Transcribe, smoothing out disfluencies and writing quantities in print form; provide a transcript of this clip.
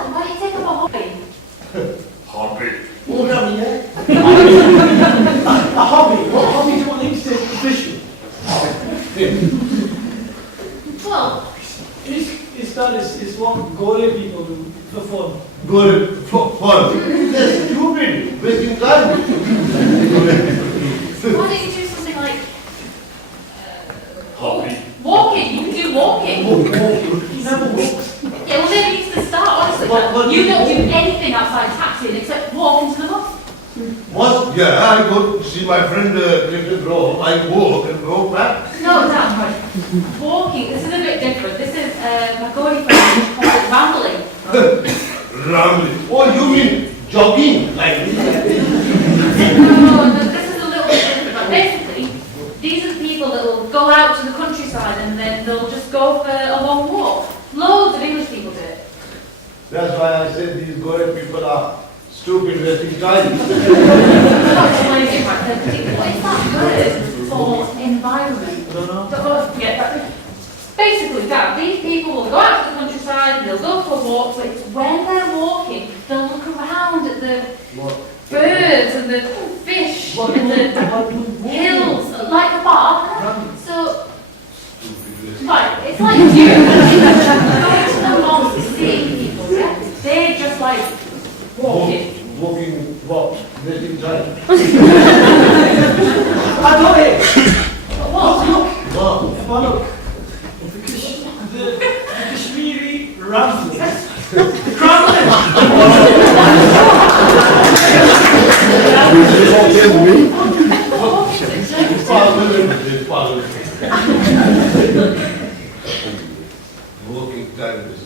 Dad, why don't you take up a hobby? Hobby. Oh, Granny, yeah. A hobby. What hobby do you want him to take fishing? Well, His dad is what Gore people do for fun. Good for fun. That's stupid. Wasting time. why don't you do something like Hobby. walking? You can do walking. He never walks. Yeah, well, maybe he needs to start, honestly. But- you don't do anything outside taxiing except walk into the bus. What? Yeah, I go to see my friend Clifton Grove. I walk and go back. No, Dad, right. Walking, this is a bit different. This is, Magori French calls it rambling. Rambling. Oh, you mean jogging? Like this? No, this is a little bit different. But basically, these are the people that will go out to the countryside and then they'll just go for a long walk. Loads of English people do it. That's why I said these Gore people are stupid wasting time. Not explain it right. What is that word for environment? I don't know. Don't forget that. Basically, Dad, these people will go out to the countryside, they'll go for a walk, but it's when they're walking, they'll look around at the What? birds and the fish and the hills, like a bar. So, right, it's like you going to the malls to see people, yeah? They're just like walking. Walking what? Wasting time. I got it. But what? Wow. Well, look. The Kashmiri rambling. Parliament. Walking time is.